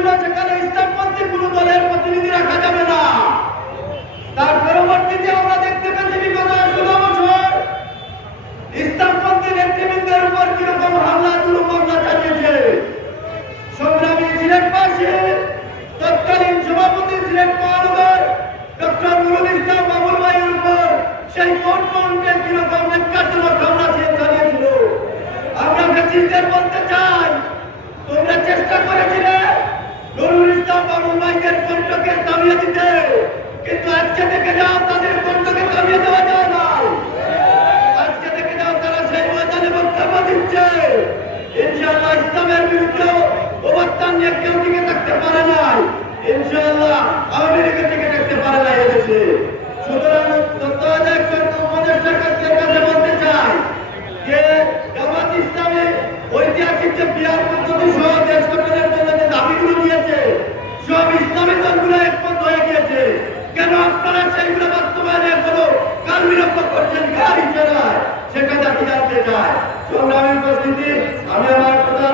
ছিল সেখানে ইসলামপন্থী কোন দলের প্রতিনিধি রাখা যাবে না। তার পরবর্তীতে আমরা দেখতে পেয়েছি বিগত 16 বছর ইসলামপন্থী নেতৃবৃন্দের উপর কিরকম হামলা জুলুম মামলা চালিয়েছে। সংগ্রামী সিলেটবাসী তৎকালীন সভাপতি সিলেট মহানগর ডক্টর নুরুল ইসলাম বাবুল ভাইয়ের উপর সেই কোর্ট কাউন্টের কিরকম ন্যাক্কারজনক হামলা চালিয়েছিল। আমরা ফ্যাসিস্টদের বলতে চাই, তোমরা চেষ্টা করেছিলে নুরুল ইসলাম বাবুল ভাইয়ের কণ্ঠকে থামিয়ে দিতে, কিন্তু আজকে দেখে যাও তাদের কণ্ঠকে থামিয়ে দেওয়া যায় না। আজকে দেখে যাও তারা সেই ময়দানে বক্তব্য দিচ্ছে। ইনশাআল্লাহ ইসলামের বিরুদ্ধে অবস্থান নিয়ে কেউ টিকে থাকতে পারে নাই। ইনশাআল্লাহ আওয়ামী লীগের টিকে থাকতে পারে না এদেশে। সুতরাং তত্ত্বাবধায়ক সরকার উপদেষ্টার কাছে বলতে চাই যে জামাত ইসলামী ঐতিহাসিক যে বিহার পদ্ধতি সহ দেশ গঠনের জন্য যে দাবিগুলো দিয়েছে, সব ইসলামী দলগুলো একমত হয়ে গিয়েছে। কেন আপনারা সেইগুলো বাস্তবায়নে এখনো কাল বিলম্ব করছেন? গাড়ি চালায় সেটা জাতি জানতে চায়। সংগ্রামী উপস্থিতি, আমি আমার কথা